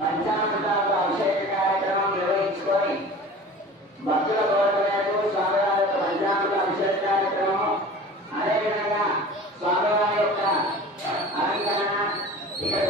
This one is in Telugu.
పంచామృతాలతో అభిషేక కార్యక్రమం నిర్వహించుకొని భక్తుల కోరిక మేరకు స్వామివారి యొక్క పంచామృత అభిషేక కార్యక్రమం, అదేవిధంగా స్వామివారి యొక్క అలంకరణ ఇక్కడ